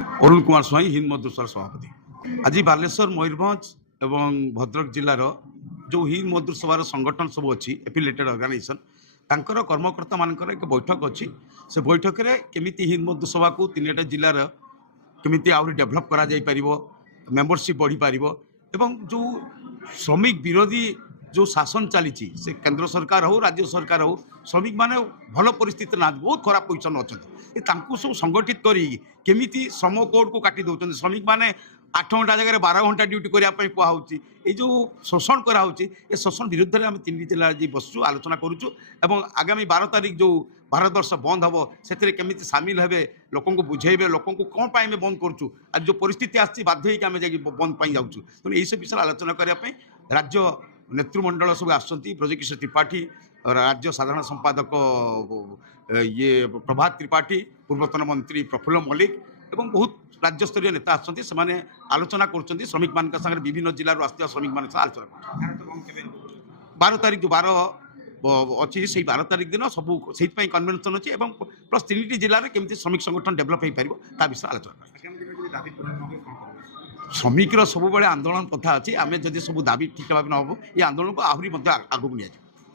अरुण कुमार स्वाई हिंद मजदूर संघ सभापति। आज बालेश्वर मयूरभंज एवं भद्रक जिलार जो हिंद मजदूर सभार संगठन सब अच्छी एफिलिएटेड ऑर्गेनाइजेशन तांकर कर्मकर्ता मानकर एक बैठक अच्छी से बैठक में केमिति हिंद मजदूर सभा को 3टा जिलार केमिति आहरी डेभलप करा जाई परिबो, मेंबरशिप बढ़ी पारिबो एवं जो श्रमिक विरोधी जो शासन चली से केंद्र सरकार हो राज्य सरकार हो श्रमिक माने भल परिस्थिति ना बहुत खराब पोजिशन अच्छा सब संगठित करी केमिति श्रम कोड को काटी दौरान श्रमिक माने 8 घंटा जगह 12 घंटा ड्यूटी करने कहूँ ये जो शोषण कराऊँच ये शोषण विरुद्ध में आम 3 जिला आज बसु आलोचना करुचु एवं आगामी 12 तारीख जो भारत वर्ष बंद हम से केमिति सामिल हे लोक बुझेबे लोक कौन पाई आम बंद करुचु आज जो परिस्थिति आम बाध्य बंद पाई जाऊँ तेणु यही सब विषय आलोचना करने राज्य नेतृमंडल सब आसुँच ब्रजकिशोर त्रिपाठी राज्य साधारण संपादक ये प्रभात त्रिपाठी पूर्वतन मंत्री प्रफुल्ल मल्लिक एवं बहुत राज्यस्तरीय नेता आसुँच से आलोचना कर श्रमिक मान सागर विभिन्न जिलूर आसुवा श्रमिक मान आलोचना 12 तारीख जो 12 अच्छी से 12 तारीख दिन सब से कन्वेन्सन अच्छी प्लस 3टी जिले में केमती श्रमिक संगठन डेभलप हो पार विषय आलोचना श्रमिक सब आंदोलन प्रथा अच्छी आम जब सब दाबी ठीक भाव न हो ये आंदोलन को आहरी आगू नहीं